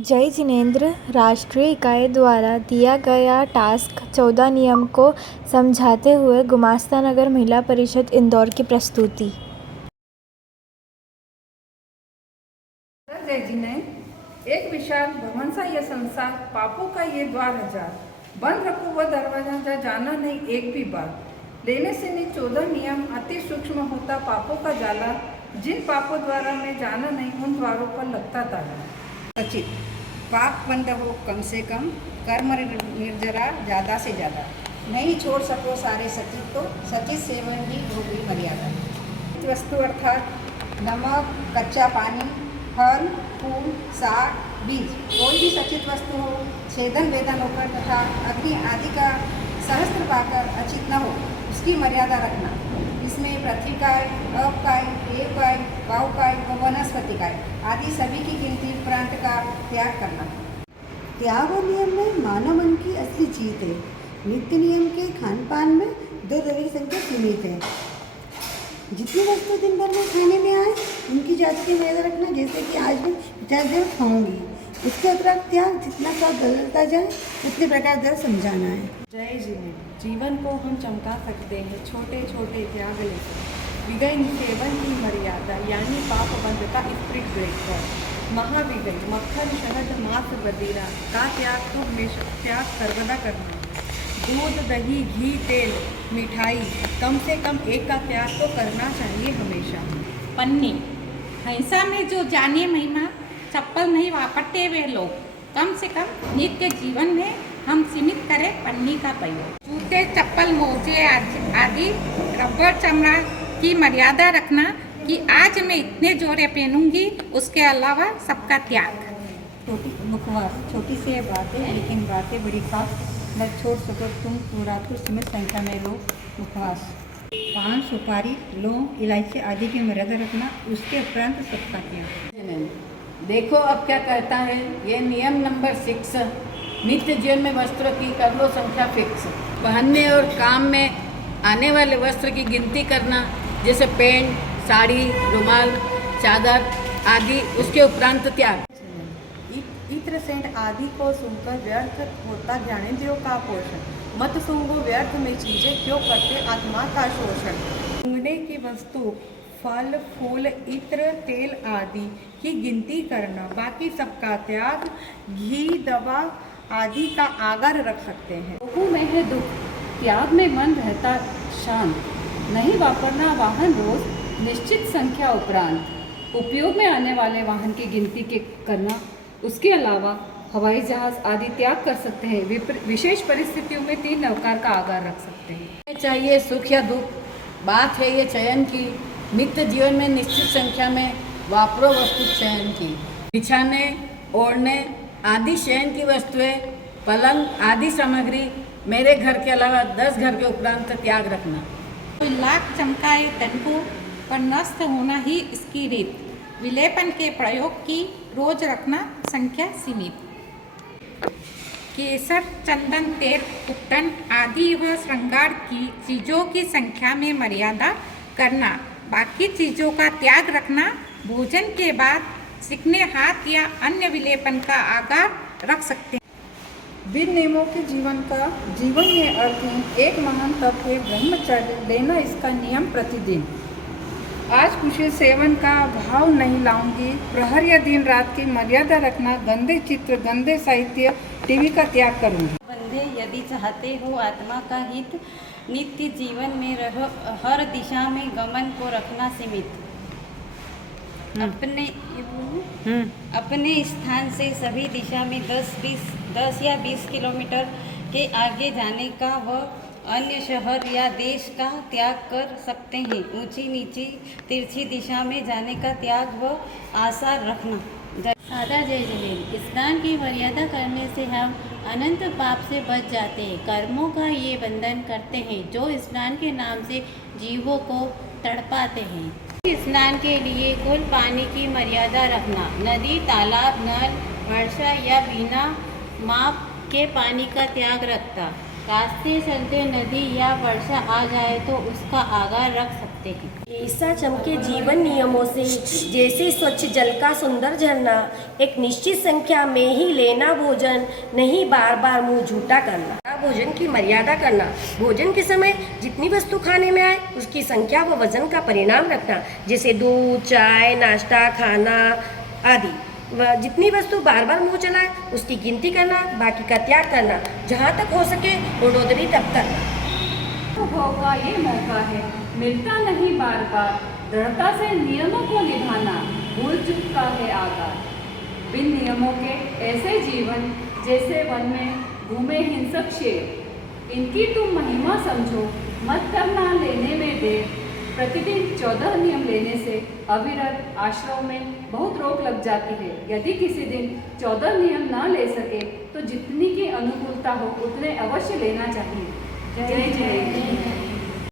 जय जिनेंद्र। राष्ट्रीय इकाई द्वारा दिया गया टास्क 14 नियम को समझाते हुए गुमास्ता नगर महिला परिषद इंदौर की प्रस्तुति। जय जिनेंद्र। एक विशाल भवन सा यह संसार, पापों का ये द्वार हजार, बंद रखो वह दरवाजा जा जाना नहीं एक भी बार। लेने से नहीं 14 नियम, अति सूक्ष्म होता पापों का जाला, जिन पापों द्वारा में जाना नहीं उन द्वारों पर लगता ताला। सचित पाप बंद हो कम से कम, कर्म निर्जरा ज़्यादा से ज़्यादा, नहीं छोड़ सको सारे सचित तो सचित सेवन ही होगी मर्यादा। वस्तु अर्थात नमक, कच्चा पानी, फल, फूल, साग, बीज, कोई भी सचित वस्तु हो, छेदन वेदन होकर तथा अग्नि आदि का सहस्त्र पाकर अचित न हो, उसकी मर्यादा रखना। इसमें पृथ्वीकाय, अपकाय, एवकाय, वायुकाय व वनस्पतिकाय आदि सभी की गिनती उपरांत का त्याग करना। त्याग और नियम में मानव मन की असली जीत है। नित्य नियम के खान पान में द्रव्य संख्या सीमित है। जितनी वस्तु दिन भर में खाने में आए उनकी जाति की मर्यादा रखना, जैसे कि आज मैं 50 देर खाऊंगी, उसके अतिरिक्त त्याग जितना स्वाद बदलता जाए उतने प्रकार दर समझाना है। जय जिनेंद्र। जीवन को हम चमका सकते हैं छोटे छोटे त्याग लेकर। विगय सेवन की मर्यादा यानी पाप बंध का स्प्रिट ब्रेक कर। महाविगय मक्खन शहद मांस बदीरा का त्याग तो हमेशा त्याग सर्वदा करना। दूध दही घी तेल मिठाई कम से कम एक का त्याग तो करना चाहिए हमेशा। पन्नी हिंसा में जो जाने महिमा, चप्पल नहीं वापरते वे लोग। कम से कम नित्य जीवन में हम सीमित करें पन्नी का प्रयोग। जूते चप्पल मोजे आदि रबर चमड़ा की मर्यादा रखना कि आज मैं इतने जोड़े पहनूंगी, उसके अलावा सबका त्याग। छोटी मुखवास, छोटी सी बातें लेकिन बातें बड़ी खास, न छोड़ सको तुम पूरा तो सीमित संख्या में लो मुखवास। पान, सुपारी, लौंग, इलायची आदि की मर्यादा रखना, उसके उपरांत सबका त्याग। देखो अब क्या कहता है ये नियम नंबर 6, नित्य जीवन में वस्त्रों की कर लो संख्या फिक्स। पहनने और काम में आने वाले वस्त्र की गिनती करना, जैसे पेंट, साड़ी, रुमाल, चादर आदि, उसके उपरांत त्याग। इत्र सेंट आदि को सुनकर व्यर्थ होता ज्ञानेंद्रियों का पोषण। मत सूंघो व्यर्थ में चीजें, क्यों करते आत्मा का शोषण। सूंघने की वस्तु फल फूल इत्र तेल आदि की गिनती करना, बाकी सबका त्याग। घी दवा आदि का आगर रख सकते हैं। लोगों में है दुख, त्याग में मन रहता शांत। नहीं वापरना वाहन रोज, निश्चित संख्या उपरांत। उपयोग में आने वाले वाहन की गिनती के करना, उसके अलावा हवाई जहाज आदि त्याग कर सकते हैं। विशेष परिस्थितियों में 3 नवकार का आगार रख सकते हैं। चाहिए सुख या दुख, बात है ये चयन की। नित्य जीवन में निश्चित संख्या में वापरो वस्तु चयन की। बिछाने ओढ़ने आदि शयन की वस्तुएं, पलंग आदि सामग्री मेरे घर के अलावा 10 घर के उपरांत त्याग रखना। कोई लाख चमकाए तन को, पर नष्ट होना ही इसकी रीत। विलेपन के प्रयोग की रोज रखना संख्या सीमित। केसर चंदन तेल उपटन आदि व श्रृंगार की चीज़ों की संख्या में मर्यादा करना, बाकी चीज़ों का त्याग रखना। भोजन के बाद चिकने हाथ या अन्य विलेपन का आगार रख सकते हैं। बिन नियमों के जीवन का जीवन में अर्थहीन, एक महान तप है ब्रह्मचर्य, लेना इसका नियम प्रतिदिन। आज कुछ सेवन का भाव नहीं लाऊंगी, प्रहर या दिन रात की मर्यादा रखना। गंदे चित्र गंदे साहित्य टीवी का त्याग करूंगी। बंधे यदि चाहते हो आत्मा का हित, नित्य जीवन में रहो हर दिशा में गमन को रखना सीमित। अपने स्थान से सभी दिशा में 10 या 20 किलोमीटर के आगे जाने का व अन्य शहर या देश का त्याग कर सकते हैं। ऊंची नीची तिरछी दिशा में जाने का त्याग व आशा रखना। सादा जय जिनेंद्र। स्नान की मर्यादा करने से हम अनंत पाप से बच जाते हैं। कर्मों का ये बंधन करते हैं जो स्नान के नाम से जीवों को तड़पाते हैं। स्नान के लिए कुल पानी की मर्यादा रखना। नदी, तालाब, नल, वर्षा या बिना माप के पानी का त्याग रखता। रास्ते चलते नदी या वर्षा आ जाए तो उसका आगार रख सकते हैं। ऐसा चमके जीवन नियमों से जैसे स्वच्छ जल का सुंदर झरना, एक निश्चित संख्या में ही लेना भोजन, नहीं बार बार मुंह झूठा करना, भोजन की मर्यादा करना, भोजन के समय जितनी वस्तु खाने में आए उसकी संख्या व वजन का परिणाम रखना, जैसे दूध, चाय, नाश्ता, खाना आदि। जितनी वस्तु बार बार मुंह चलाए उसकी गिनती करना, बाकी का त्याग करना, जहाँ तक हो सके बढ़ोतरी तब करना। अनुभव का ये मौका है, मिलता नहीं बार बार, दृढ़ता से नियमों को निभाना, भूल चूक का है आगार। बिन नियमों के ऐसे जीवन जैसे वन में घूमे हिंसक शेर, इनकी तुम महिमा समझो, मत करना लेने में देर। प्रतिदिन 14 नियम लेने से अविरत आश्रम में बहुत रोक लग जाती है। यदि किसी दिन 14 नियम ना ले सके तो जितनी की अनुकूलता हो उतने अवश्य लेना चाहिए। जय जय।